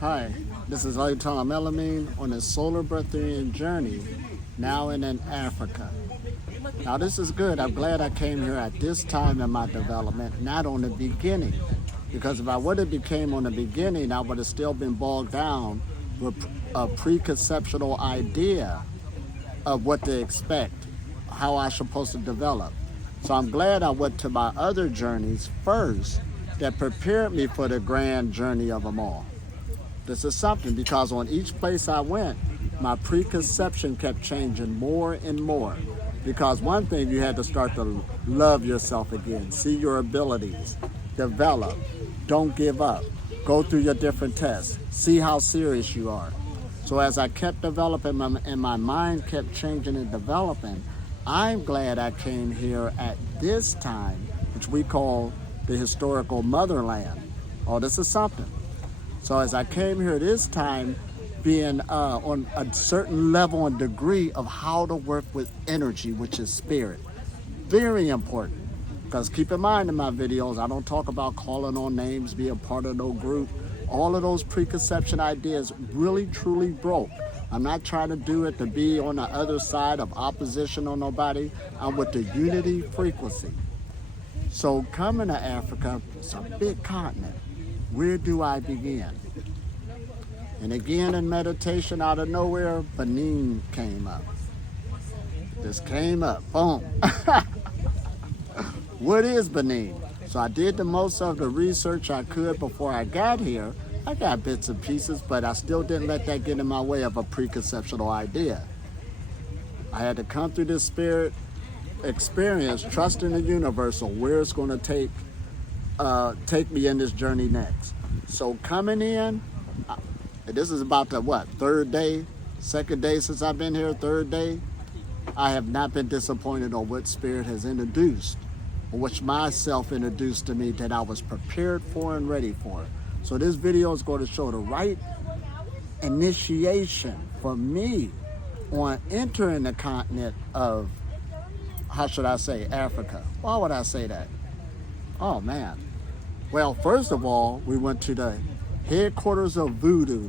Hi, this is Elitom Elamin on a Solar Breatharian journey, now in Africa. Now this is good. I'm glad I came here at this time in my development, not on the beginning. Because if I would have became on the beginning, I would have still been bogged down with a preconceptual idea of what to expect, how I'm supposed to develop. So I'm glad I went to my other journeys first that prepared me for the grand journey of them all. This is something, because on each place I went, my preconception kept changing more and more. Because one thing, you had to start to love yourself again, see your abilities, develop, don't give up, go through your different tests, see how serious you are. So as I kept developing and my mind kept changing and developing, I'm glad I came here at this time, which we call the historical motherland. Oh, this is something. So as I came here this time, being on a certain level and degree of how to work with energy, which is spirit. Very important. Because keep in mind, in my videos, I don't talk about calling on names, being part of no group. All of those preconception ideas really, truly broke. I'm not trying to do it to be on the other side of opposition on nobody. I'm with the unity frequency. So coming to Africa, it's a big continent. Where do I begin? And again, in meditation, out of nowhere, Benin came up. This came up, boom. What is Benin? So I did the most of the research I could before I got here. I got bits and pieces, but I still didn't let that get in my way of a preconceptual idea. I had to come through this spirit experience, trusting the universal, where it's going to take me in this journey next. So coming in, this is about the third day, second day since I've been here, third day. I have not been disappointed on what spirit has introduced, or which myself introduced to me that I was prepared for and ready for. So this video is going to show the right initiation for me on entering the continent of, how should I say, Africa. Why would I say that? Oh man. Well, first of all, we went to the headquarters of Voodoo.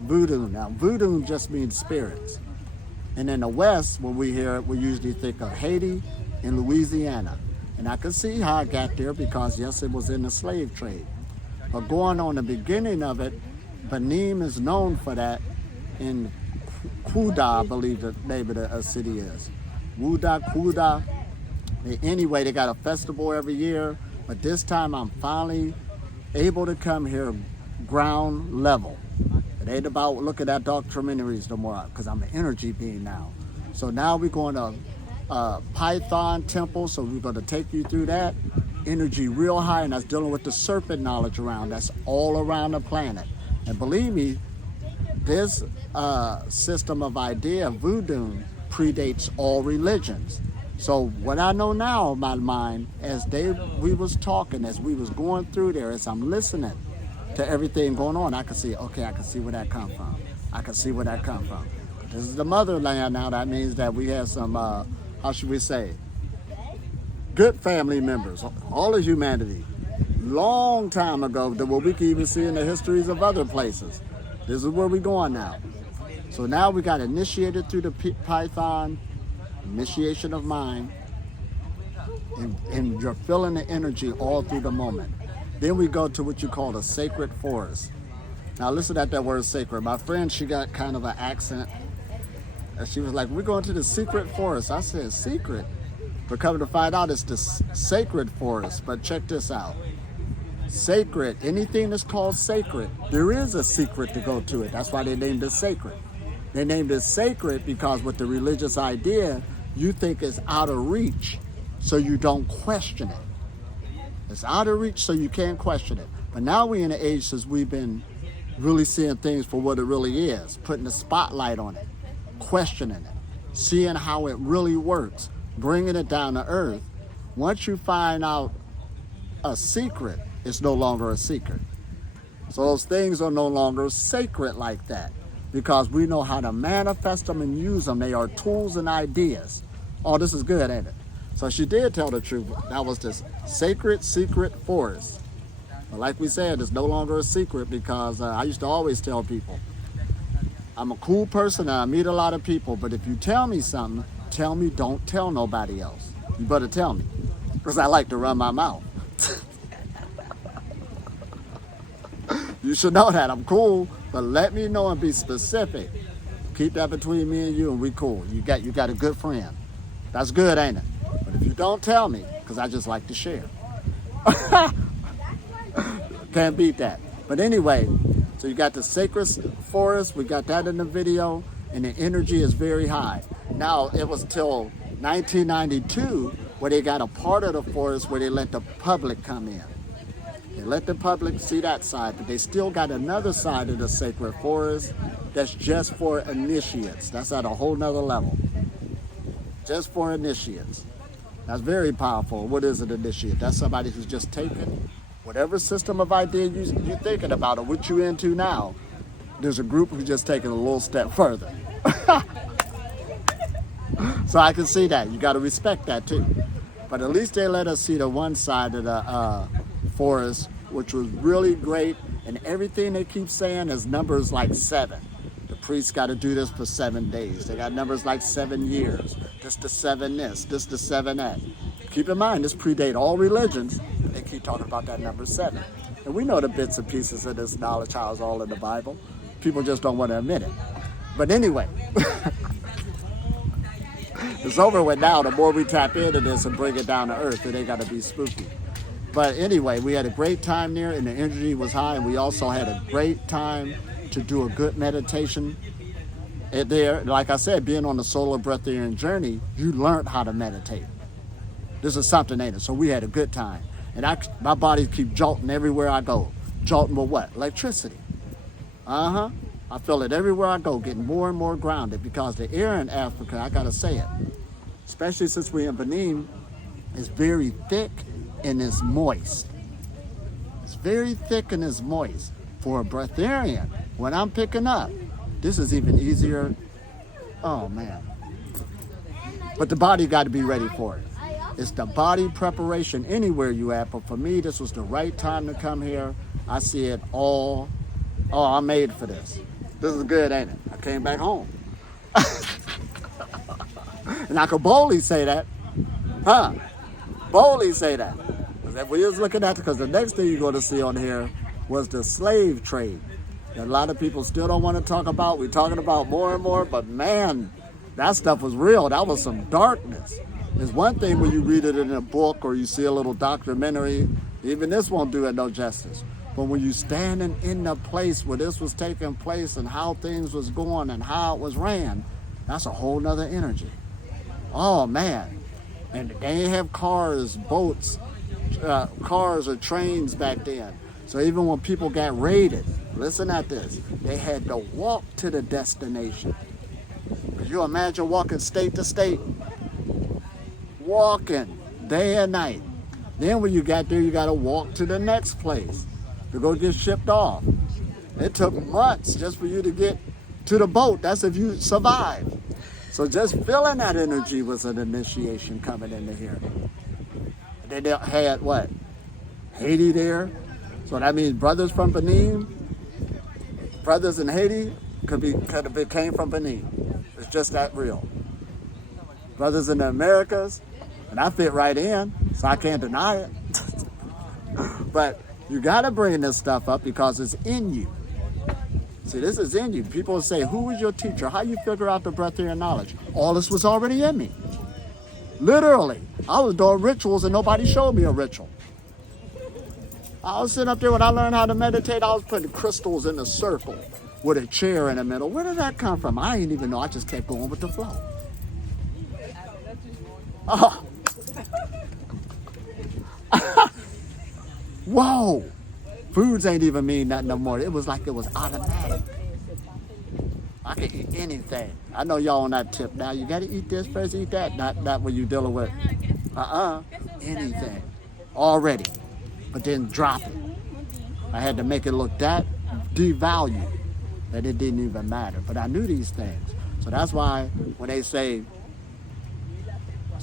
Voodoo. Now, Voodoo just means spirits. And in the West, when we hear it, we usually think of Haiti and Louisiana. And I can see how I got there because, yes, it was in the slave trade. But going on the beginning of it, Benin is known for that. In Kuda, I believe the name of the city is. Kuda. Anyway, they got a festival every year. But this time I'm finally able to come here ground level. It ain't about looking at documentaries no more, because I'm an energy being now. So now we're going to Python temple, so we're going to take you through that. Energy real high, and that's dealing with the serpent knowledge around. That's all around the planet. And believe me, this system of idea, voodoo, predates all religions. So what I know now in my mind, as we was talking, as we was going through there, as I'm listening to everything going on, I can see, okay, I can see where that come from. I can see where that come from. This is the motherland now. That means that we have some, how should we say, good family members, all of humanity, long time ago, than what we can even see in the histories of other places. This is where we're going now. So now we got initiated through the Python, initiation of mind, and you're feeling the energy all through the moment. Then we go to what you call the sacred forest. Now listen at that word sacred. My friend, she got kind of an accent, and she was like, we're going to the secret forest. I said, secret? But coming to find out, it's the sacred forest. But check this out. Sacred, anything that's called sacred, there is a secret to go to it. That's why they named it sacred. They named it sacred because with the religious idea, you think it's out of reach, so you don't question it. It's out of reach, so you can't question it. But now we're in an age since we've been really seeing things for what it really is, putting the spotlight on it, questioning it, seeing how it really works, bringing it down to earth. Once you find out a secret, it's no longer a secret. So those things are no longer sacred like that, because we know how to manifest them and use them. They are tools and ideas. Oh, this is good, ain't it? So she did tell the truth. That was this sacred, secret forest. But like we said, it's no longer a secret because I used to always tell people, I'm a cool person and I meet a lot of people, but if you tell me something, tell me don't tell nobody else. You better tell me, because I like to run my mouth. You should know that. I'm cool, but let me know and be specific. Keep that between me and you and we cool. You got a good friend. That's good, ain't it? But if you don't tell me, because I just like to share. Can't beat that. But anyway, so you got the sacred forest. We got that in the video, and the energy is very high. Now, it was till 1992 where they got a part of the forest where they let the public come in. They let the public see that side, but they still got another side of the sacred forest that's just for initiates. That's at a whole nother level. Just for initiates. That's very powerful. What is an initiate? That's somebody who's just taken whatever system of idea you're thinking about or what you're into now. There's a group who's just taking a little step further. So I can see that. You got to respect that too. But at least they let us see the one side of the forest, which was really great. And everything they keep saying is numbers like 7. The priests got to do this for 7 days. They got numbers like 7 years. This the 7 this the 7 that. Keep in mind, this predate all religions. They keep talking about that number 7. And we know the bits and pieces of this knowledge, how it's all in the Bible. People just don't want to admit it. But anyway, it's over with now. The more we tap into this and bring it down to earth, it ain't got to be spooky. But anyway, we had a great time there, and the energy was high, and we also had a great time to do a good meditation there. Like I said, being on the Solar Breatharian journey, you learned how to meditate. This is something, ain't it? So we had a good time. And my body keep jolting everywhere I go. Jolting with what? Electricity. I feel it everywhere I go, getting more and more grounded, because the air in Africa, I gotta say it, especially since we're in Benin, is very thick and it's moist. It's very thick and it's moist. For a breatharian, when I'm picking up, this is even easier. Oh man. But the body got to be ready for it. It's the body preparation anywhere you at, but for me, this was the right time to come here. I see it all. Oh, I'm made for this. This is good, ain't it? I came back home. And I could boldly say that. Boldly say that. Because if we was looking at it, because the next thing you're going to see on here was the slave trade. That a lot of people still don't want to talk about. We're talking about more and more, but man, that stuff was real. That was some darkness. It's one thing when you read it in a book or you see a little documentary. Even this won't do it no justice. But when you standing in the place where this was taking place and how things was going and how it was ran, that's a whole nother energy. Oh man. And they didn't have cars, boats, cars or trains back then. So even when people got raided, listen at this, they had to walk to the destination. Could you imagine walking state to state? Walking day and night. Then when you got there, you got to walk to the next place to go get shipped off. It took months just for you to get to the boat. That's if you survived. So just feeling that energy was an initiation coming into here. They had what? Haiti there. So that means brothers from Benin, brothers in Haiti could have came from Benin. It's just that real. Brothers in the Americas, and I fit right in, so I can't deny it. But you got to bring this stuff up because it's in you. See, this is in you. People say, who was your teacher? How you figure out the breatharian knowledge? All this was already in me. Literally. I was doing rituals and nobody showed me a ritual. I was sitting up there when I learned how to meditate, I was putting crystals in a circle with a chair in the middle. Where did that come from? I didn't even know. I just kept going with the flow. Oh. Whoa. Foods ain't even mean nothing no more. It was like it was automatic. I could eat anything. I know y'all on that tip now. You got to eat this first, eat that. Not what you're dealing with. Anything. Already. But then drop it. I had to make it look that devalued that it didn't even matter. But I knew these things. So that's why when they say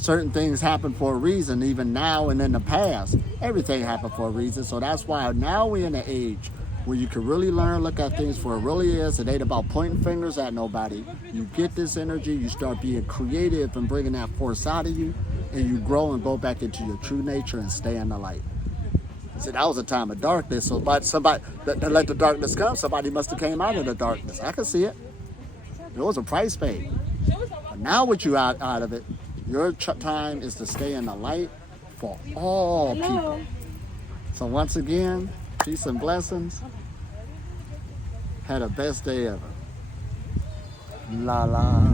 certain things happen for a reason, even now and in the past. Everything happened for a reason. So that's why now we're in an age where you can really learn, look at things for what it really is. It ain't about pointing fingers at nobody. You get this energy, you start being creative and bringing that force out of you, and you grow and go back into your true nature and stay in the light. See, that was a time of darkness, so somebody that let the darkness come, somebody must have came out of the darkness. I can see it. There was a price paid. But now what you out of it, your time is to stay in the light for all people. So once again, peace and blessings. Had the best day ever. La la.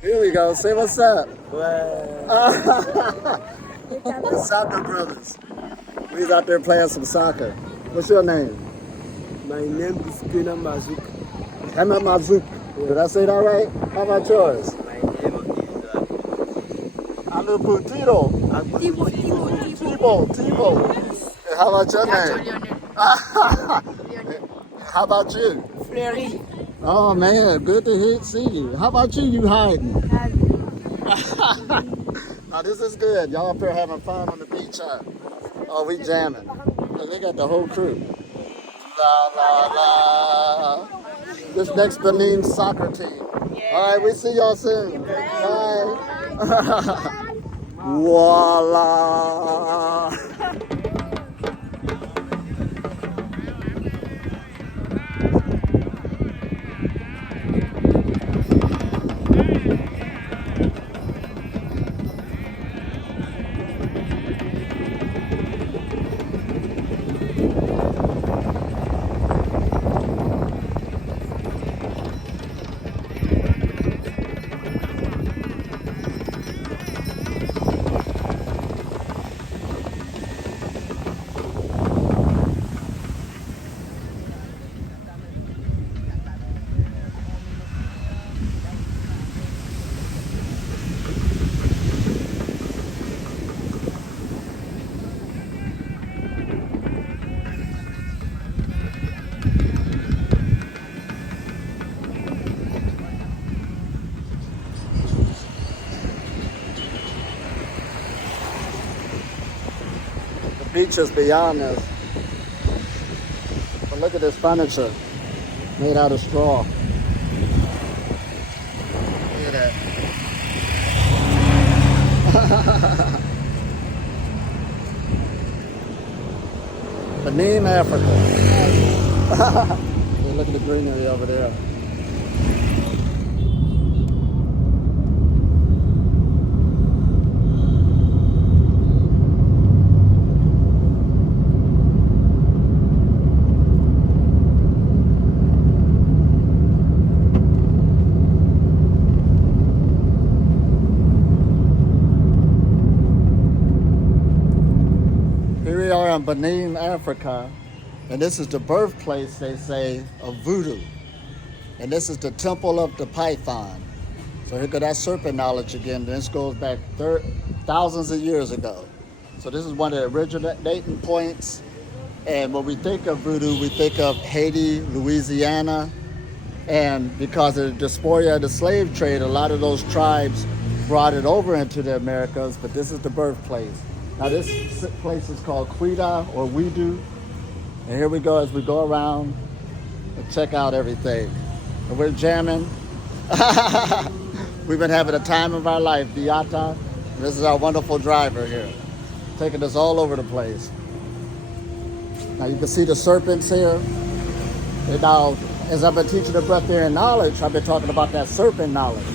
Here we go. Say what's up. The soccer brothers. We's out there playing some soccer. What's your name? My name is Pina Mazuk. Hema Mazuk. Did I say that right? How about yours? My name is Aluputito. Tibo. How about your name? How about you? Fleury. Oh man, good to see you. How about you? You hiding? Now this is good. Y'all up here having fun on the beach, huh? Oh, we jamming. They got the whole crew. La la la. This next Benin soccer team. All right, we see y'all soon. Bye. Voila. Beach is beyond this. But look at this furniture made out of straw. Look at that. Benin Afrika. Look at the greenery over there. We are in Benin Afrika, and this is the birthplace, they say, of Voodoo. And this is the temple of the python. So here go that serpent knowledge again. This goes back thousands of years ago. So this is one of the originating points. And when we think of Voodoo, we think of Haiti, Louisiana, and because of the diaspora of the slave trade, a lot of those tribes brought it over into the Americas, but this is the birthplace. Now this place is called Quita or Voodoo. And here we go as we go around and check out everything. And we're jamming. We've been having a time of our life, Beata. This is our wonderful driver here, taking us all over the place. Now you can see the serpents here. And now, as I've been teaching the breatharian knowledge, I've been talking about that serpent knowledge.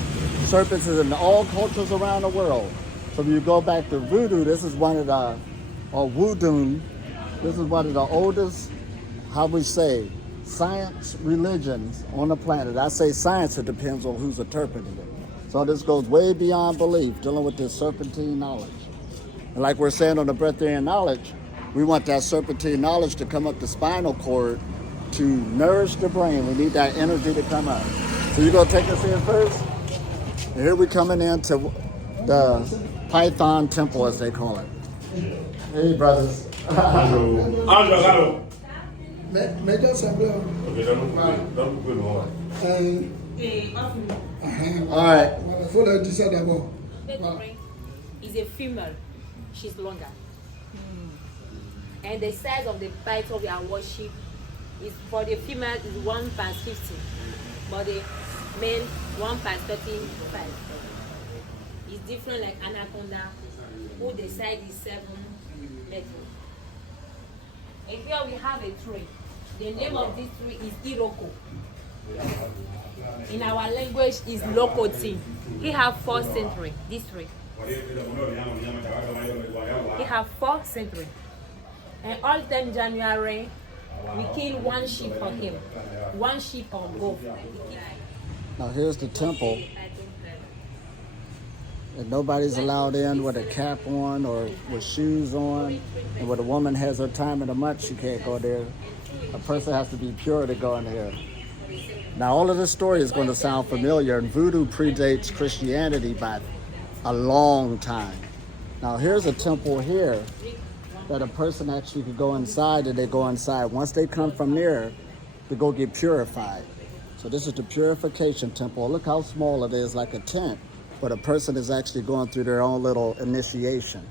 Serpents is in all cultures around the world. So when you go back to Voodoo, this is one of the, or voodoon, this is one of the oldest, how we say, science religions on the planet. I say science, it depends on who's interpreting it. So this goes way beyond belief, dealing with this serpentine knowledge. And like we're saying on the breatharian knowledge, we want that serpentine knowledge to come up the spinal cord to nourish the brain. We need that energy to come up. So you gonna take us in first? And here we coming into the Python Temple, as they call it. Hey, brothers. Hello. Major Samuel. Okay, don't put on. All right. For the disabled. Is a female. She's longer. And the size of the python we are worship is for the female is 1 pound 50, but the male 1 pound 35. It's different like anaconda, who the size is 7 meters. And here we have a tree. The name of this tree is Iroko. In our language is Lokoti. He have 4 centuries. This tree. He have 4 centuries. And all time January, we kill 1 sheep for him. 1 sheep or goat. Now here's the temple. And nobody's allowed in with a cap on or with shoes on. And when a woman has her time of the month, she can't go there. A person has to be pure to go in here. Now all of this story is going to sound familiar, and voodoo predates Christianity by a long time. Now here's a temple here that a person actually could go inside, and they go inside. Once they come from there, they go get purified. So this is the purification temple. Look how small it is, like a tent, but a person is actually going through their own little initiation.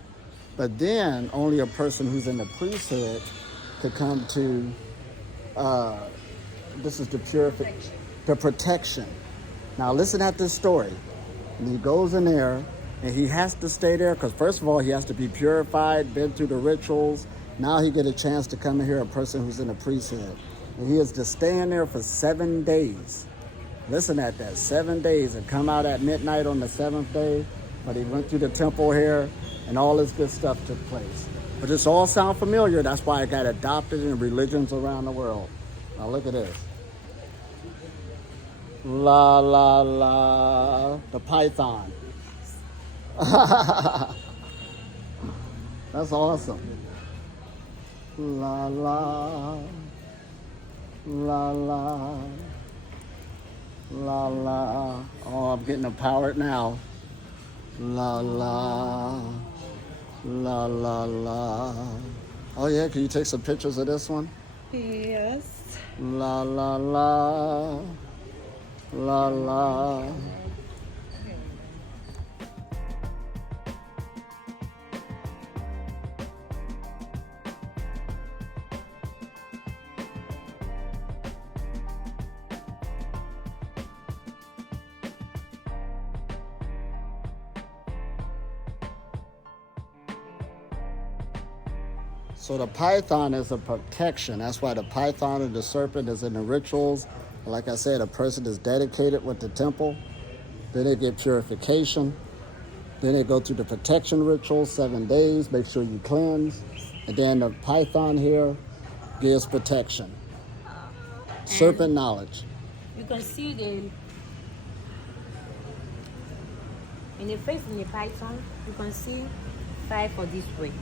But then only a person who's in the priesthood could come to, this is the purification, the protection. Now listen at this story. And he goes in there, and he has to stay there because first of all, he has to be purified, been through the rituals. Now he get a chance to come in here, a person who's in the priesthood. And he is to stay in there for 7 days. Listen at that, 7 days, and come out at midnight on the 7th day. But he went through the temple here, and all this good stuff took place. But this all sound familiar. That's why it got adopted in religions around the world. Now look at this. La, la, la, the python. That's awesome. La, la, la, la, la, la. Oh, I'm getting empowered now. La, la, la, la, la. Oh yeah, can you take some pictures of this one? Yes. La, la, la, la, la. So the python is a protection. That's why the python and the serpent is in the rituals. Like I said, a person is dedicated with the temple. Then they get purification. Then they go through the protection ritual, 7 days, make sure you cleanse. And then the python here gives protection. Serpent knowledge. You can see in the face in the python, you can see 5 for this way.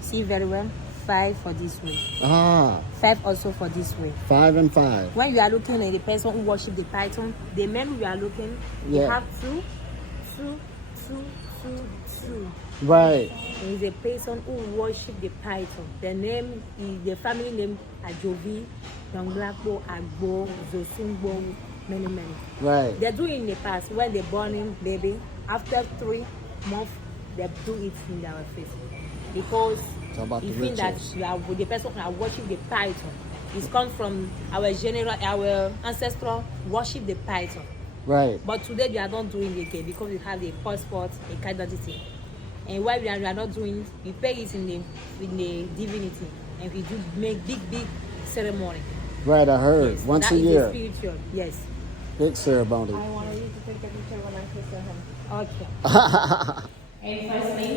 See very well, 5 for this way. 5 also for this way. 5 and 5. When you are looking at the person who worship the python, the men we are looking, they have 2. Right. There is a person who worship the python. The name is the family name Ajovi, Yonglakbo, Agbo, Zosungbo, many. Right. They do it in the past when they born in baby. After 3 months, they do it in their face. Because you think that you are with the person who are worship the python. It comes from our ancestral worship the python. Right. But today we are not doing it again because we have the passport, a candidacy. And why we are not doing it, we pay it in the divinity, and we do make big ceremony. Right, I heard. Yes, once a year. That is spiritual, yes. Big ceremony. I want you to take a picture when I kiss her. Okay. And firstly,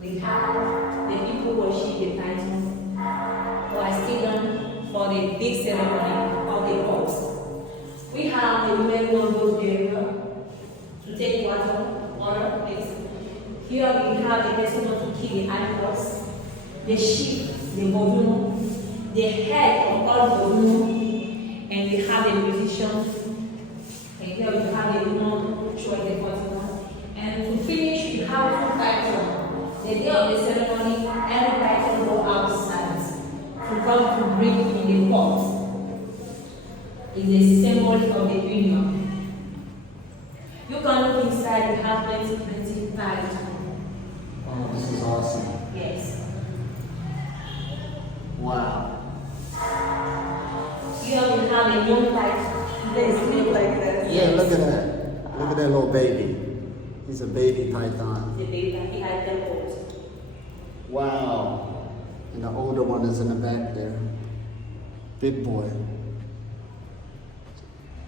we have the people worship the python who are still done for the big ceremony of the corpse. We have the men one goes burial, animals, the sheep, the voodoon, the head of all voodoon, and we have a musician, and here we have a woman through the continent. And to finish, we have two titles. The day of the ceremony, every title go outside to come to bring in the pot. Is a symbol of the union. You can look inside, we have plenty titles. Oh, this is awesome. Yes. Wow. Here we have a young title. They look like that. Yeah, look at that. Look at that little baby. He's a baby python. The baby behind the boat. Wow. And the older one is in the back there. Big boy.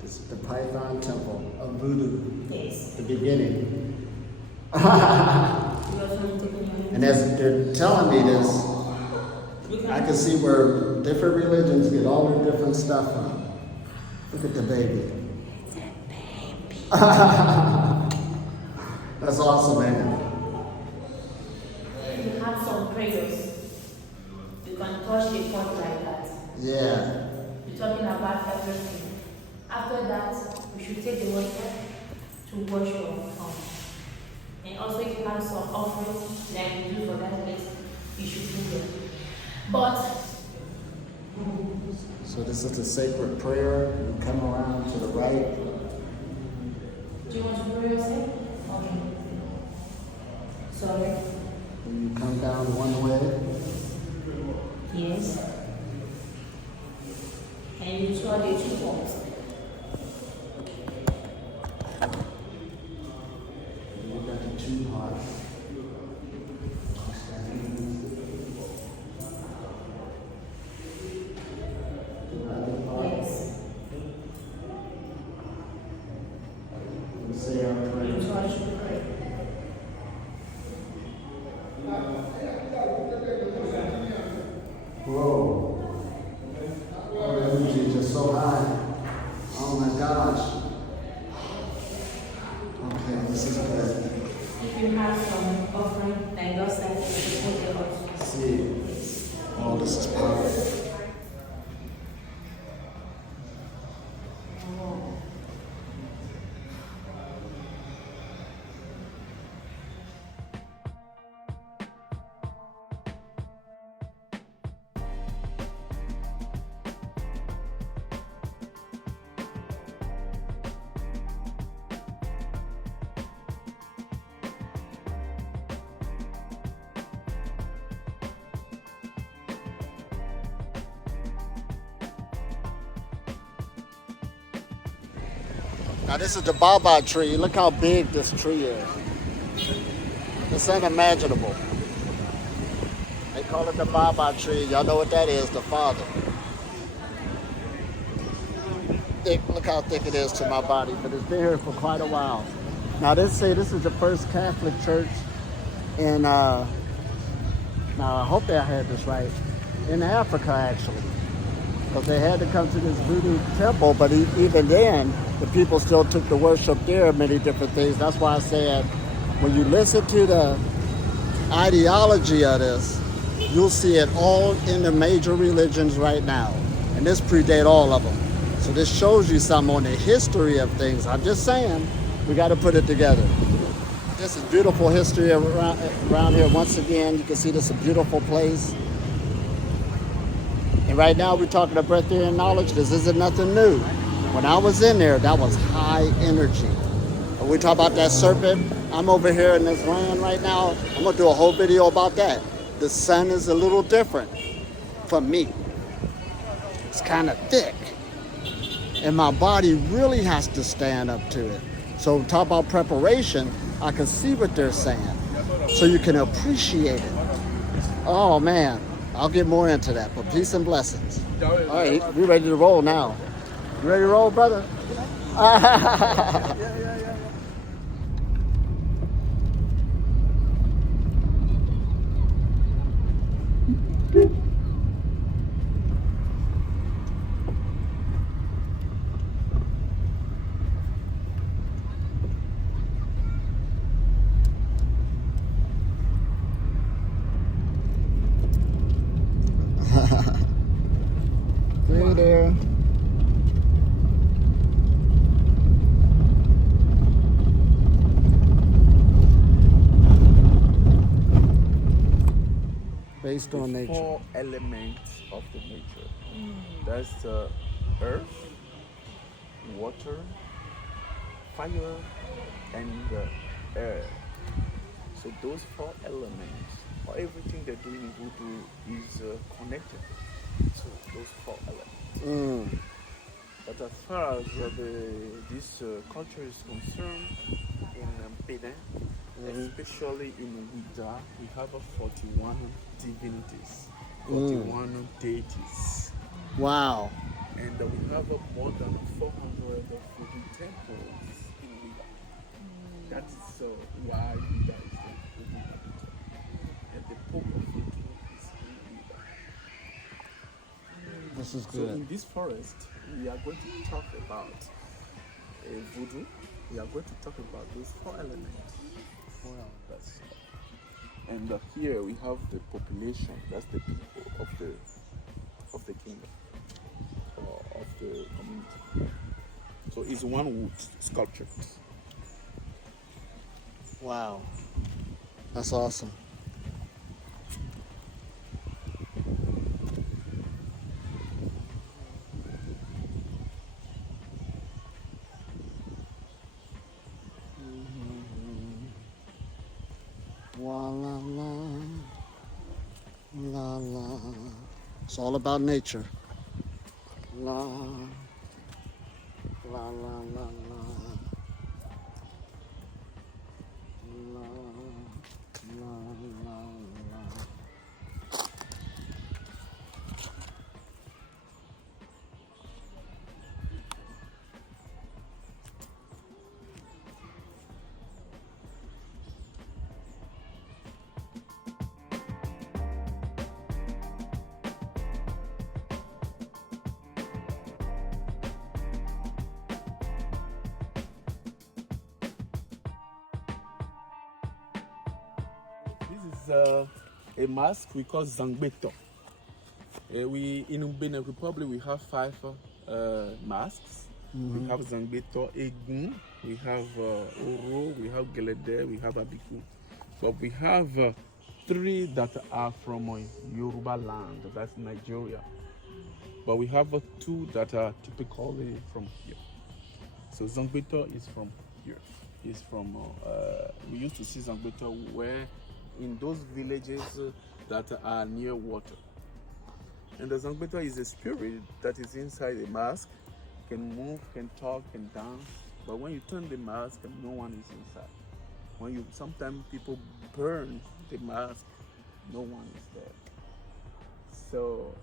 This is the Python Temple of Voodoo. Yes. The beginning. We also need to put And as they're telling me this, I can see where different religions get all their different stuff from. Look at the baby. It's a baby. That's awesome, man. You have some prayers. You can touch the pot like that. Yeah. We're talking about everything. After that, we should take the water to wash your palm. And also, if you have some offerings like we do for that place, you should do it. But So this is the sacred prayer. You come around to the right. do you want to pray yourself? Okay. Sorry. And you come down one way. Yes. And you draw the two points. And you got the two hearts. Yes. You say our You prayer. touch the prayer. Whoa. Oh, the energy is just so high. Oh my gosh. Okay, this is good. If you have some offering, like those things, you put the offering. See. Oh, this is powerful. Now this is the baba tree. Look how big this tree is. It's unimaginable. They call it the baba tree. Y'all know what that is, the father. Thick, look how thick it is to my body, but it's been here for quite a while. Now they say this is the first Catholic church in, now I hope I had this right, in Africa actually. Because they had to come to this voodoo temple, but even then, the people still took the worship there, many different things. That's why I said, when you listen to the ideology of this, you'll see it all in the major religions right now. And this predate all of them. So this shows you something on the history of things. I'm just saying, we got to put it together. This is beautiful history around here. Once again, you can see this is a beautiful place. And right now we're talking about breatharian knowledge. This isn't nothing new. When I was in there, that was high energy. When we talk about that serpent, I'm over here in this land right now. I'm gonna do a whole video about that. The sun is a little different from me. It's kind of thick. And my body really has to stand up to it. So talk about preparation, I can see what they're saying. So you can appreciate it. Oh man. I'll get more into that, but peace and blessings. All right, we're ready to roll now. You ready to roll, brother? here. Based on nature. 4 elements of the nature. That's earth, water, fire, and air. So those 4 elements, or everything they do in Voodoo is connected to those 4 elements. But as far as this culture is concerned, in Benin, especially in Ouida, we have 41 divinities, 41 deities. Wow. And we have more than 400 Voodoo temples in Ouida. That's why Ouida is the Voodoo capital. And the Pope of Voodoo is in Ouida. This is So good. in this forest, we are going to talk about Voodoo. We are going to talk about those 4 elements. 4 elements. And here we have the population. That's the people of the kingdom, or of the community. So it's one wood sculpture. Wow. That's awesome. La la la, la la. It's all about nature. La la la la la. La la la la. This is a mask we call Zangbeto. We in Benin Republic we have 5 masks. We have Zangbeto, Egun, we have Oro, we have Gelede, we have Abiku. But we have 3 that are from Yoruba land, that's Nigeria. But we have 2 that are typically from here. So Zangbeto is from here. It's from, we used to see Zangbeto where in those villages that are near water. And the Zangbeto is a spirit that is inside a mask, can move, can talk, can dance. But when you turn the mask, no one is inside. When you, sometimes people burn the mask, no one is there. So,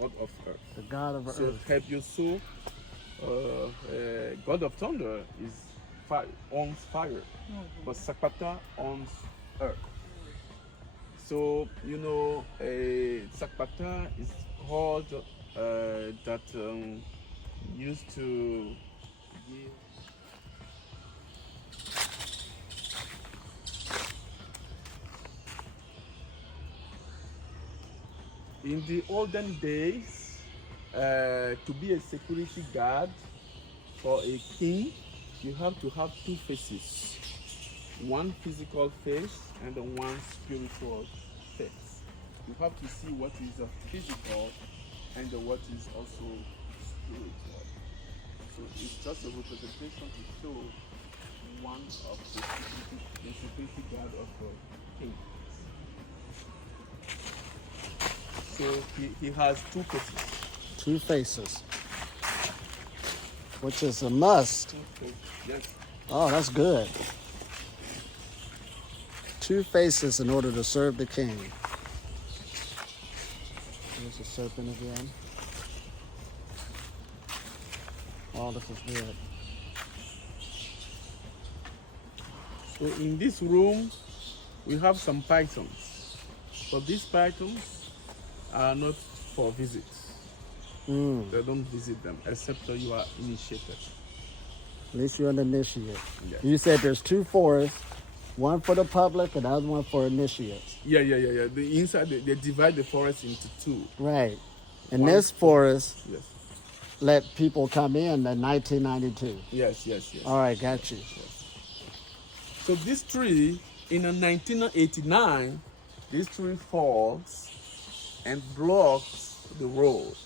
God of Earth. The God of So Earth. Hebyoso, God of Thunder is fire, owns fire, but Sakpata owns earth. So you know, Sakpata is called that used to give. In the olden days, to be a security guard for a king, you have to have 2 faces. One physical face and one spiritual face. You have to see what is physical and what is also spiritual. So it's just a representation to show one of the security guard of the king. So he has 2 faces. 2 faces. Which is a must. Yes. Oh, that's good. 2 faces in order to serve the king. There's a serpent again. Oh, this is good. So in this room, we have some pythons. But these pythons are not for visits. They don't visit them except you are initiated. At least you're an initiate. Yes. You said there's 2 forests, one for the public and the other one for initiates. Yeah. The inside, they divide the forest into 2. Right. And this forest Yes. let people come in 1992. Yes, yes, yes. All right, got you. So this tree, in 1989, this tree falls and blocks the road,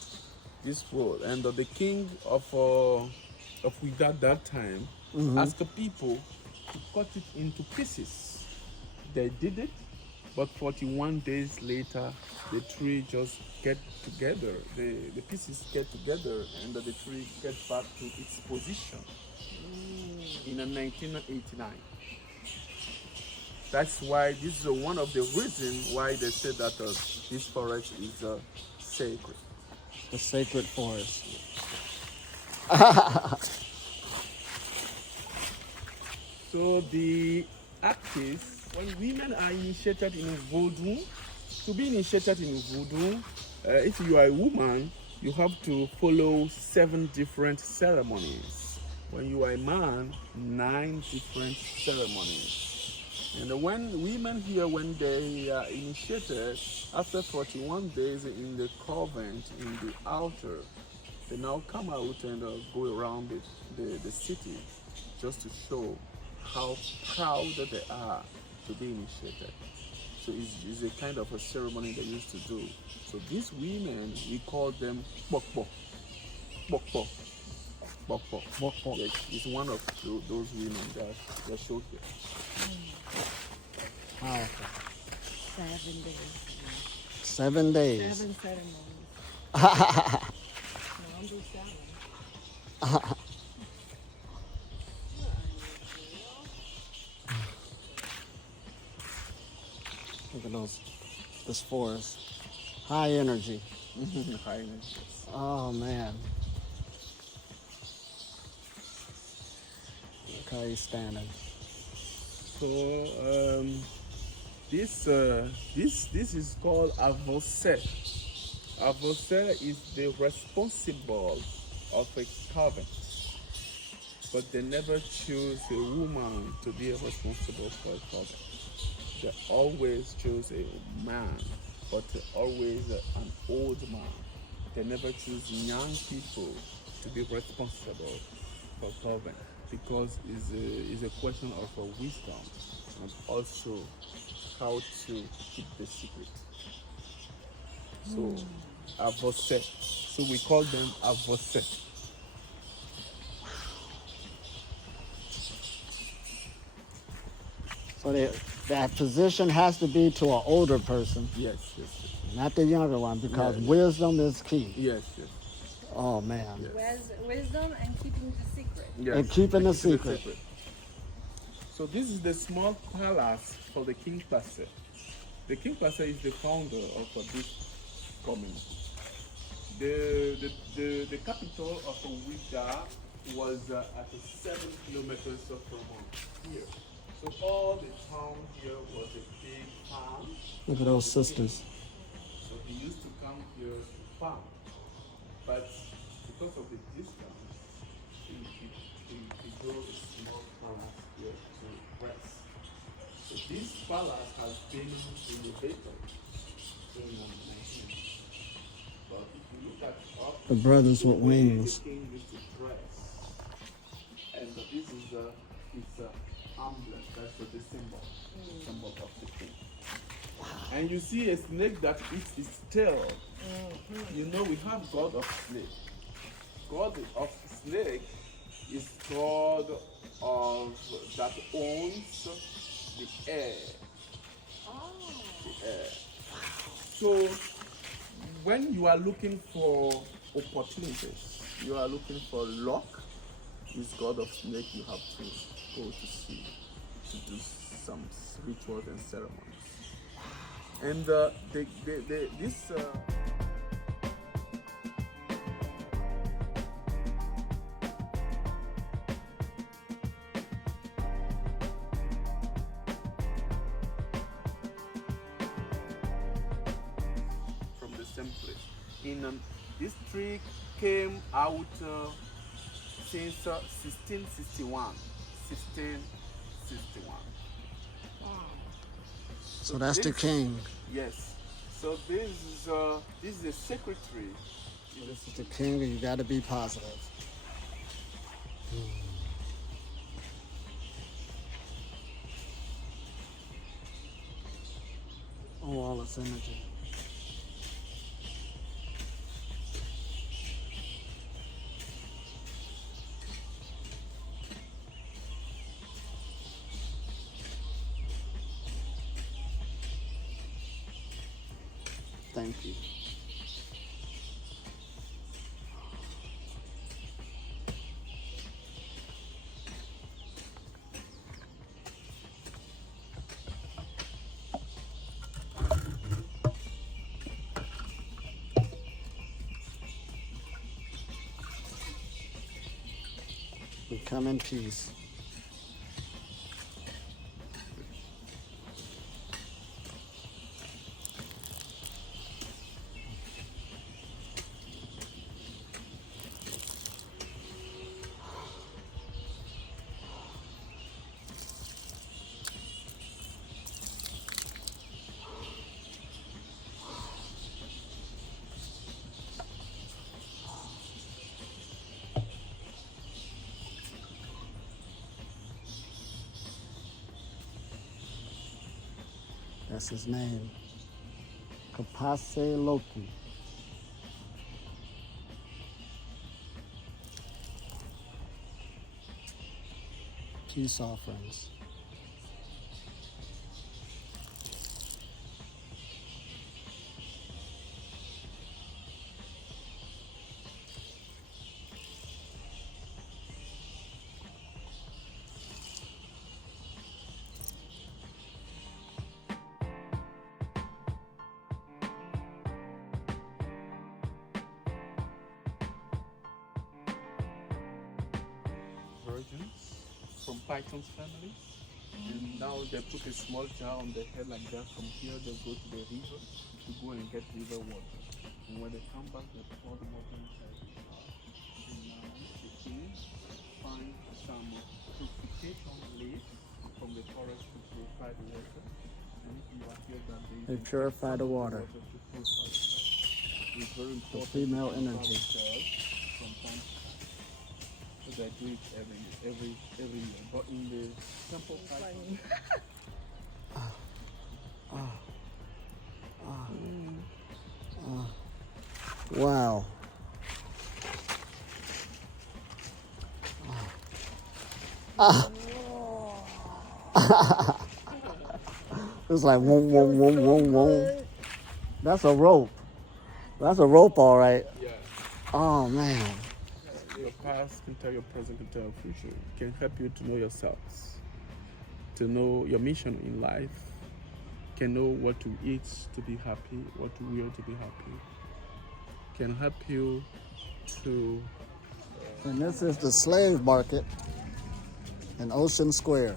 this road. And the king of Ouidah that time asked the people to cut it into pieces. They did it, but 41 days later, the tree just get together. The pieces get together, and the tree gets back to its position in 1989. That's why this is one of the reasons why they say that this forest is sacred. The sacred forest. So the act is when women are initiated in voodoo, to be initiated in voodoo, if you are a woman, you have to follow 7 different ceremonies. When you are a man, 9 different ceremonies. And when women here, when they are initiated, after 41 days in the convent, in the altar, they now come out and go around the city just to show how proud they are to be initiated. So it's a kind of a ceremony they used to do. So these women, we call them bokbo. Bokbo. Bokbo. Bokbo. Yes, it's one of those women that they're showed here. Powerful. 7 days. 7 days. 7 ceremonies. No, I'm just 7. Look at this forest. High energy. High energy. Oh man. Look how he's standing. So this is called avocet. Avocet is the responsible of a convent, but they never choose a woman to be responsible for a convent. They always choose a man, but always an old man. They never choose young people to be responsible for convent, because it's a question of wisdom and also how to keep the secret. So, avocet. So we call them avocet. So that position has to be to an older person, Yes, yes, yes. not the younger one, because Yeah. wisdom is key. Yes, yes. Oh man. Yes. Wisdom and keeping the secret. Yes. And keeping the Keep secret. So this is the small palace for the King Passer. The King Passer is the founder of this community. The capital of Ouidah was at 7 kilometers from here. So all the town here was a big farm. Look at those sisters. So he used to come here to farm. But because of the distance, he built a small palace here to rest. So this palace has been renovated in 19. But if you look at up, The brothers with wings. the king used to dress. And this is his emblem, that's the symbol of the king. And you see a snake that eats its tail. You know we have God of snake. God of snake is God of that owns the air. The air. So when you are looking for opportunities, you are looking for luck, is God of snake you have to go to see, to do some rituals and ceremonies. And this from the same place. This tree came out since 1661. 1661. So that's the This- king. Yes, So this is the secretary. This is the king, and you got to be positive. Oh, all this energy. Thank you. We come in peace. That's his name. Kapase Loki. Peace offerings. Virgins from Python's family. And now they put a small jar on their head like that. From here they go to the river to go and get river water. And when they come back, they pour the water inside the jar. And now the king finds some purification leaves from the forest to purify the water. And if you are here that They purify the water. to purify it. It's very The important. female to energy. from time to time. So they do it every year. But in the temple Python, Wow. It's like whoom, whoom, whoom, whoom, whoom. That's a rope. That's a rope, all right. yeah, Oh, man. your past can tell your present, can tell your future. It can help you to know yourselves, to know your mission in life, can know what to eat to be happy, what to wear to be happy, can help you to And this is the slave market in Ocean Square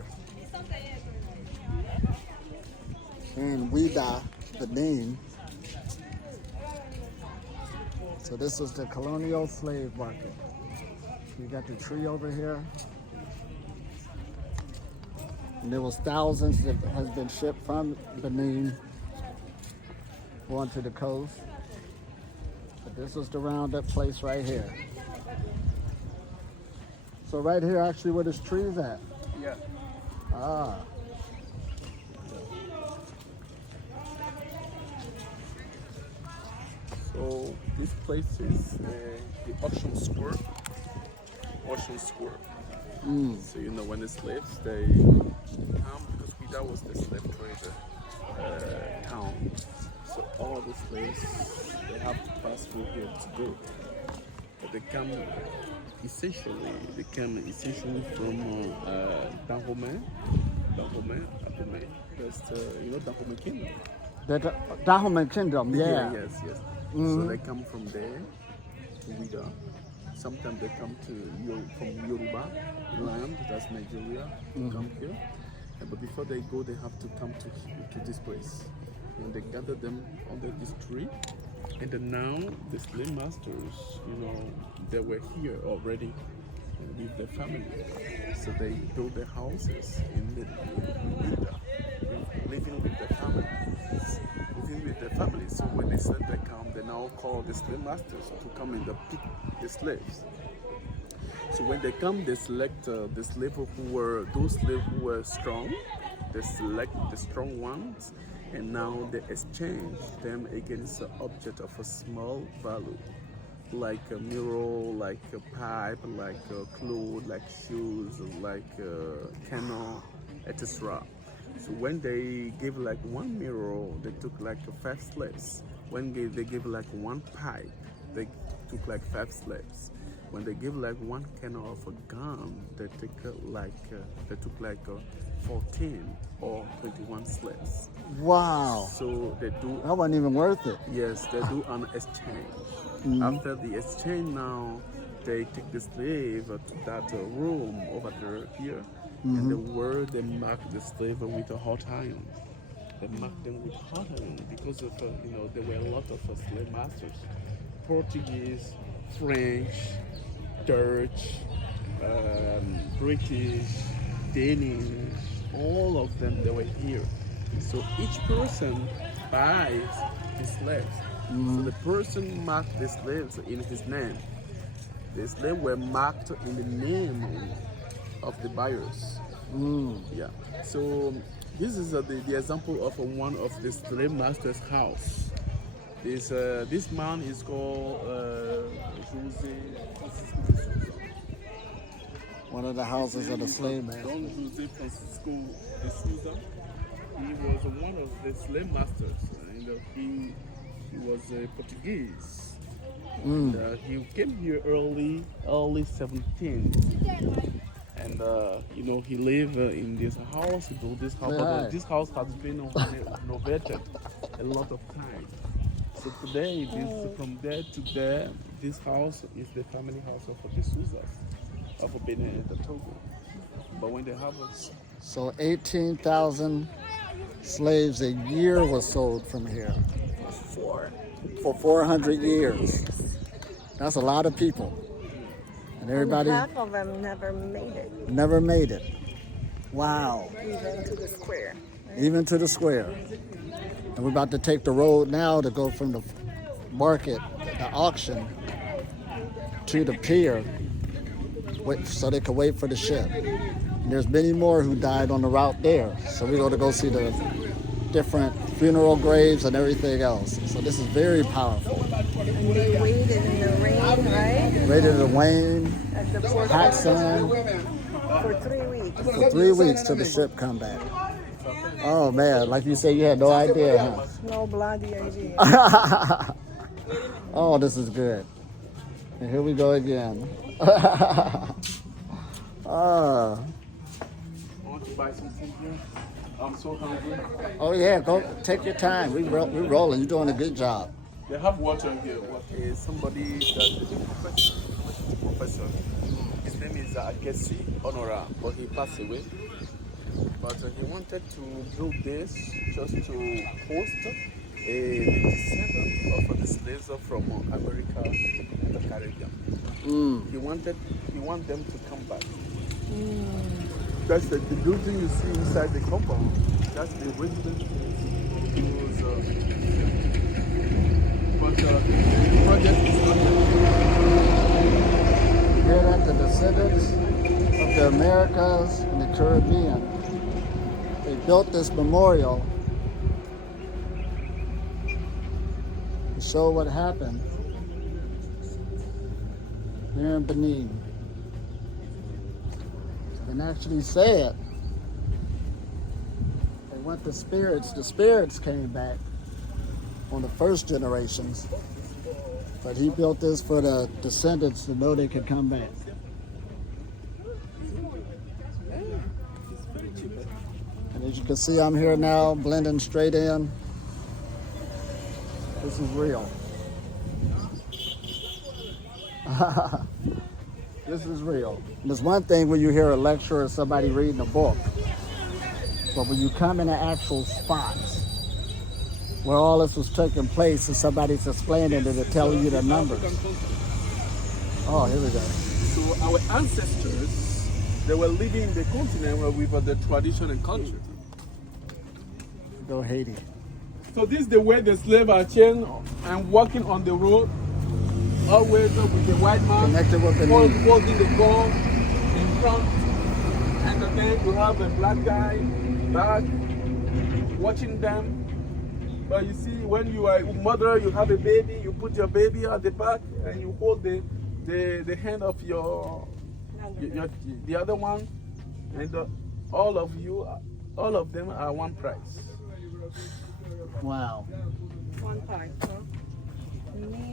in Ouida, Benin. So this is the colonial slave market. You got the tree over here. And there was thousands that has been shipped from Benin going to the coast. But this was the roundup place right here. So right here actually where this tree is at. yeah. Ah. So this place is the Ocean Square. Ocean Square. So you know when the slaves they come because Ouida was the slave trader town. So all the slaves they have to pass through here to go. But they come essentially from Dahomey, Abomey. That's you know Dahomey Kingdom. The Dahomey Kingdom, yeah. Yes. So they come from there to Ouida. Sometimes they come from Yoruba land, that's Nigeria, come here. But before they go, they have to come to this place. And they gather them under this tree. And then now the slave masters, they were here already with their family. So they built their houses in Ouida, living with their family. slaves within the family. So when they said they come, they now call the slave masters to come and pick the slaves. So when they come, they select the slaves those slaves who were strong. They select the strong ones, and now they exchange them against an object of a small value, like a mirror, like a pipe, like a clothes, like shoes, like a canoe, etc. So when they give like one mirror, they took like 5 slaves. When they give like one pipe, they took like 5 slaves. When they give like one canoe of a gun, they took like 14 or 21 slaves. Wow. So they do. That wasn't even worth it. Yes, they do an exchange. After the exchange, now they take the slave to that room over there here, and the word they mark the slave with a hot iron. They mark them with hot iron because of there were a lot of slave masters, Portuguese, French, Dutch, British, Danish, all of them, they were here. So each person buys the slaves. So the person marked the slaves in his name. The slaves were marked in the name of the buyers. Yeah. So this is the example of one of the slave master's house. This man is called Jose. One of the houses of the slave master. Don Jose Francisco de Souza. He was one of the slave masters, and he was Portuguese. And he came here early 17th, and he lived in this house. He built this house, but this house has been renovated a lot of times. So today, from there to there, this house is the family house of the Souzas of Benin and Togo. But when they have So 18,000 slaves a year was sold from here. For 400 years. That's a lot of people. And everybody Half of them never made it, never made it. Wow. even to the square. Even to the square. And we're about to take the road now to go from the market, the auction, to the pier, so they can wait for the ship. And there's many more who died on the route there. So we're going to go see the different funeral graves and everything else. So this is very powerful. And they waited in the rain, right? Ready to wane, At the port hot sun, for 3 weeks. for 3 weeks till the ship come back. Oh man, like you said, you had no idea, huh? No bloody idea. Oh, this is good. And here we go again. I want to buy something here. I'm so hungry. Oh yeah, go take your time. We're rolling. You're doing a good job. They have water here. Okay, somebody that is a professor. His name is Akesi Honora, but he passed away. But he wanted to build this just to host a descendant of the slaves from America and the Caribbean. He want them to come back. That's the building you see inside the compound. That's the residence. But the project is not Here that the descendants of the Americas and the Caribbean, they built this memorial to show what happened here in Benin. And actually said they went to spirits. The spirits came back on the first generations, but he built this for the descendants to know they could come back. And as you can see, I'm here now, blending straight in. This is real. This is real. And there's one thing when you hear a lecture or somebody reading a book, but when you come in the actual spots where all this was taking place and somebody's explaining it and telling you the numbers. Oh, here we go. So our ancestors, they were living in the continent with the tradition and culture. Go Haiti. So this is the way the slaves are chained and walking on the road, always with the white man Connected with the knee. holding the gun in front, and then you have a black guy back watching them. But you see, when you are a mother, you have a baby, you put your baby at the back and you hold the hand of the other one, and all of them are one price. Wow. One part, huh?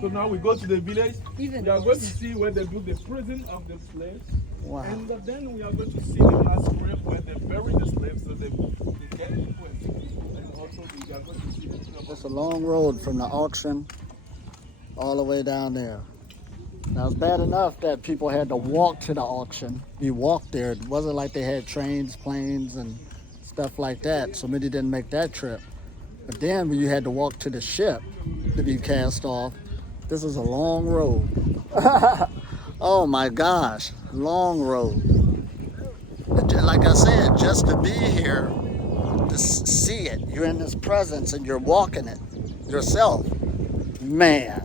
So now we go to the village. Even We are going to see where they do the prison of the slaves. Wow. And then we are going to see the last grave where they bury the slaves, so they get people and see people. And also we are going to see the It's a long road from the auction all the way down there. Now it's bad enough that people had to walk to the auction. You walked there. It wasn't like they had trains, planes, and stuff like that. So many didn't make that trip. But then when you had to walk to the ship to be cast off, this is a long road. Oh my gosh, long road. Like I said, just to be here, to see it, you're in this presence and you're walking it yourself. Man,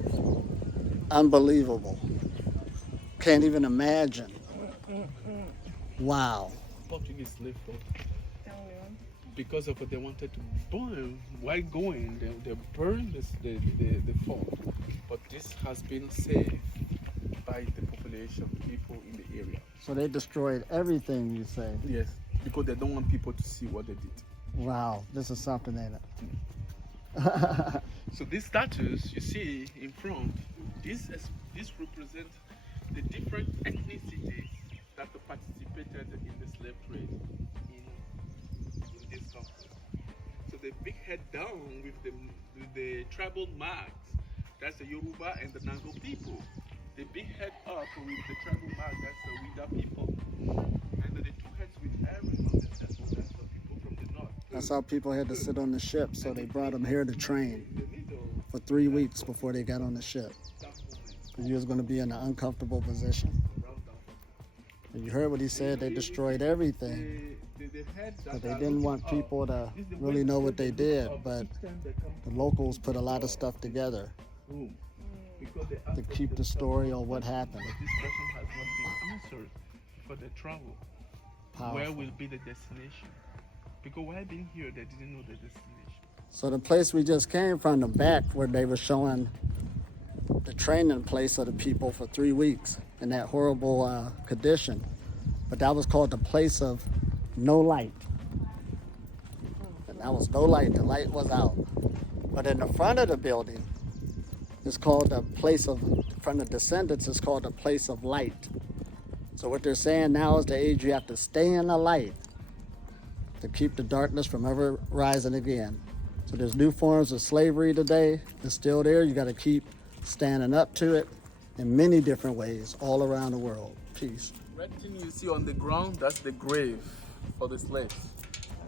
unbelievable. Can't even imagine. Wow. Portuguese slave force. Because of what they wanted to burn, while going, they burned the fort. But this has been saved by the population, people in the area. So they destroyed everything, you say? Yes, because they don't want people to see what they did. Wow, this is something, ain't it? So these statues you see in front, this represents the different ethnicities that participated in the slave trade in this country. So the big head down with the tribal marks, that's the Yoruba and the Nango people. The big head up with the tribal mark, that's the Wida people. And the two heads with Aaron on the temple, that's the people from the north. That's how people had to sit on the ship, so they brought them here to train In the middle, for 3 weeks before they got on the ship. that woman, You was going to be in an uncomfortable position. round down. And you heard what he said, they destroyed everything. The heads that But they are didn't looking want up, people to this is the really way know what they did, of but each time they come the locals put a lot of stuff together room, because they to ask keep the themselves, story on what happened. but this question has not been answered for the travel. Where Powerful. will be the destination? Because while being here, they didn't know the destination. So the place we just came from, the back where they were showing the training place of the people for 3 weeks in that horrible condition. But that was called the place of no light. And that was no light, the light was out. But in the front of the building, it's called the place of, from the descendants, it's called the place of light. So what they're saying now is the age you have to stay in the light to keep the darkness from ever rising again. So there's new forms of slavery today. It's still there. You got to keep standing up to it in many different ways all around the world. Peace. Red thing you see on the ground, that's the grave for the slaves.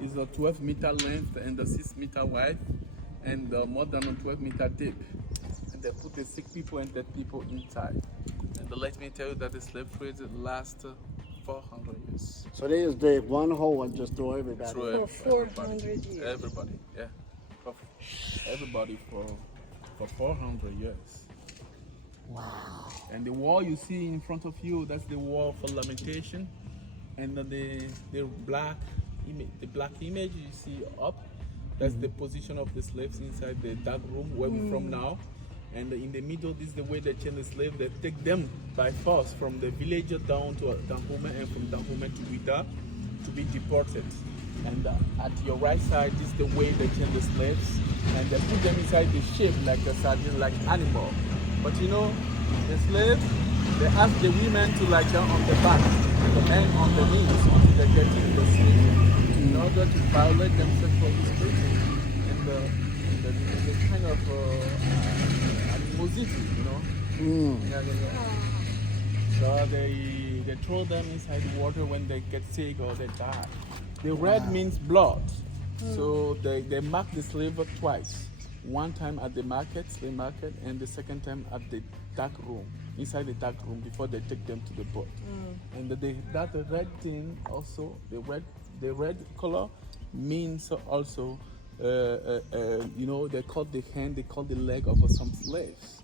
It's a 12-meter length and a 6-meter wide, and more than a 12-meter deep. And they put the sick people and dead people inside. And let me tell you that the slave trade lasts 400 years. So they just dig one hole and just throw everybody. Through For 400 years. Everybody, yeah. For everybody for 400 years. Wow. And the wall you see in front of you, that's the wall for lamentation. And then the black image you see up, that's the position of the slaves inside the dark room where we're from now. And in the middle, this is the way they chain the slave. They take them by force from the village down to Dahomey, and from Dahomey to Wida to be deported. And at your right side, this is the way they chain the slaves. And they put them inside the ship like a sardine, like animal. But you know, the slaves, they ask the women to lie down on the back, the men on the knees until they get in the sea, in order to violate them sexual prison. And the kind of animosity, you know. Yeah. So they throw them inside the water when they get sick or they die. The red means blood. So they mark the slave twice. One time at the slave market, and the second time at the dark room, inside the dark room before they take them to the boat. And that red thing also, the red color means also they cut the hand, they cut the leg of some slaves,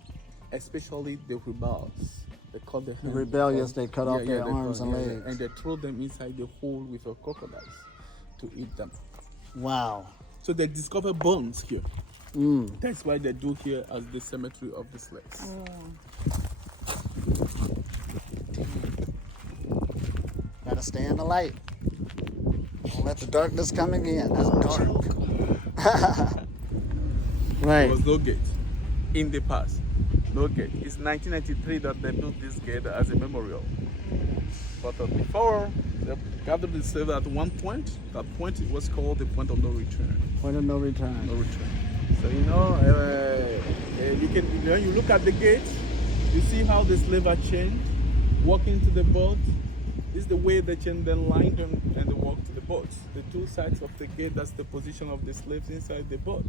especially the rebels. They cut the hand. Rebellious, they cut off their arms and legs. And they throw them inside the hole with a crocodiles to eat them. Wow. So they discover bones here. That's why they do here as the cemetery of the slaves. Gotta stay in the light. Don't let the darkness come again. That's dark. Right. There was no gate in the past. No gate. It's 1993 that they built this gate as a memorial. But before, they gathered the slaves at one point. That point was called the point of no return. Point of no return. No return. So you can, when you look at the gate, you see how the slaves are chained, walking to the boat. This is the way they chain then line them and they walk to the boat. The two sides of the gate, that's the position of the slaves inside the boat.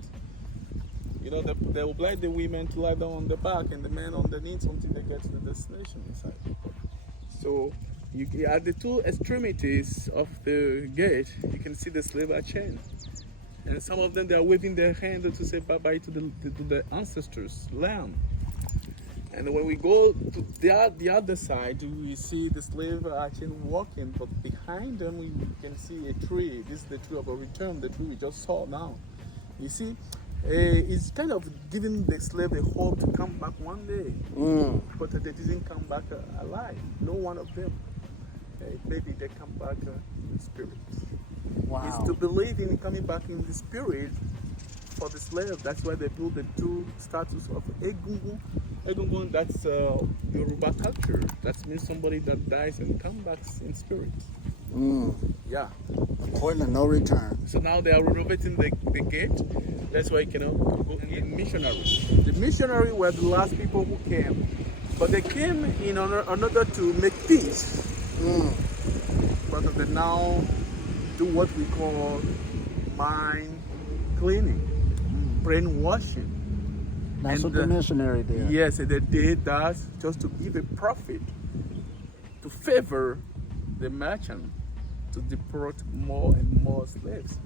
They will oblige the women to lie down on the back and the men underneath until they get to the destination inside. So at the two extremities of the gate, you can see the slaves are chained. And some of them, they are waving their hand to say bye-bye to the ancestors' land. And when we go to the other side, we see the slaves are actually walking, but behind them we can see a tree. This is the tree of a return, the tree we just saw now. You see, it's kind of giving the slave a hope to come back one day, but they didn't come back alive. No one of them. Maybe they come back in spirit. Wow. It's to believe in coming back in the spirit for the slave. That's why they built the two statues of Egungun. Egungun, that's Yoruba culture. That means somebody that dies and comes back in spirit. Yeah. Point of no return. So now they are renovating the gate. That's why you cannot go in missionaries. The missionaries were the last people who came. But they came in order to make peace. But they now do what we call mind cleaning, brainwashing. That's what the missionary did. Yes, and they did that just to give a profit, to favor the merchant, to deport more and more slaves.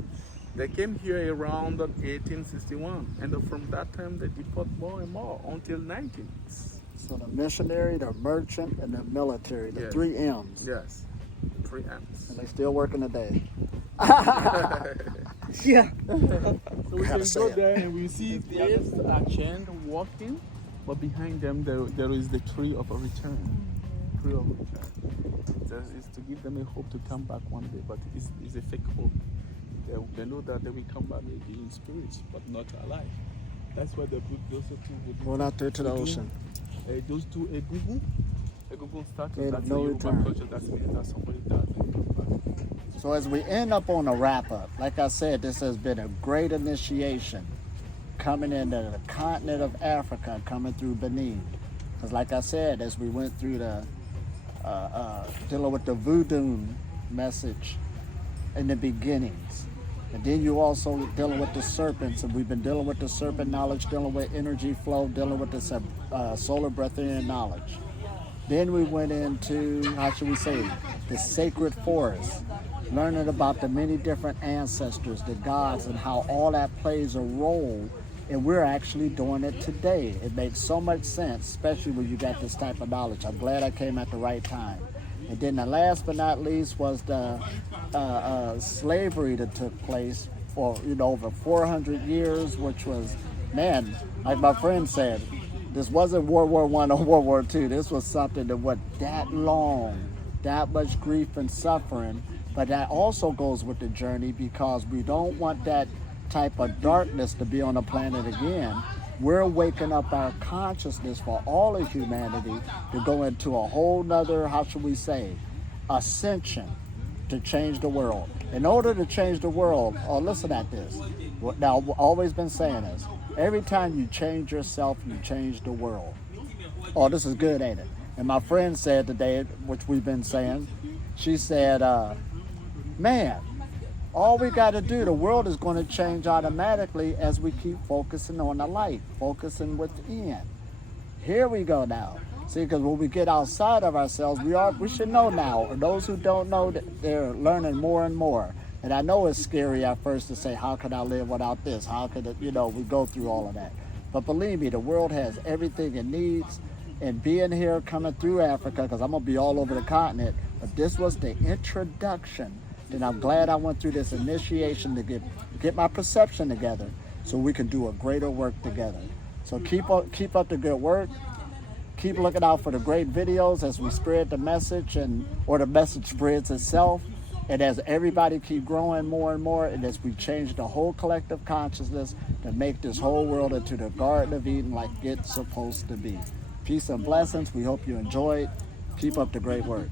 They came here around 1861, and from that time they deport more and more until 19th. So the missionary, the merchant, and the military, the 3 M's. Yes, 3 M's. And they still working today. Yeah. So we can say go it. there and we see slaves are chained walking, but behind them there is the tree of a return. Tree of a return. It's to give them a hope to come back one day, but it's a fake hope. They know that they will come back maybe in spirit, but not alive. That's why they put those two. Going out there to the ocean. Those two Egungun statues. Gate of That's no a Yoruba return. culture. That means that somebody died and come back. So as we end up on a wrap up, like I said, this has been a great initiation coming into the continent of Africa, coming through Benin. Because like I said, as we went through the dealing with the voodoo message in the beginnings, and then you also dealing with the serpents, and we've been dealing with the serpent knowledge, dealing with energy flow, dealing with the solar breatharian knowledge. Then we went into, how should we say, the sacred forest, learning about the many different ancestors, the gods, and how all that plays a role. And we're actually doing it today. It makes so much sense, especially when you got this type of knowledge. I'm glad I came at the right time. And then the last but not least was the slavery that took place for over 400 years, which was, man, like my friend said, this wasn't World War I or World War II. This was something that went that long, that much grief and suffering. But that also goes with the journey, because we don't want that type of darkness to be on the planet again. We're waking up our consciousness for all of humanity to go into a whole nother, how should we say, ascension to change the world. In order to change the world, listen at this. Now, I've always been saying this. Every time you change yourself, you change the world. Oh, this is good, ain't it? And my friend said today, which we've been saying, she said, man, all we got to do, the world is going to change automatically as we keep focusing on the light, focusing within. Here we go now. See, because when we get outside of ourselves, we should know now. Or those who don't know, they're learning more and more. And I know it's scary at first to say, how could I live without this? How could it, we go through all of that. But believe me, the world has everything it needs. And being here, coming through Africa, because I'm going to be all over the continent, but this was the introduction. And I'm glad I went through this initiation to get my perception together so we can do a greater work together. So keep up the good work. Keep looking out for the great videos as we spread the message, or the message spreads itself. And as everybody keep growing more and more, and as we change the whole collective consciousness to make this whole world into the Garden of Eden like it's supposed to be. Peace and blessings. We hope you enjoyed. Keep up the great work.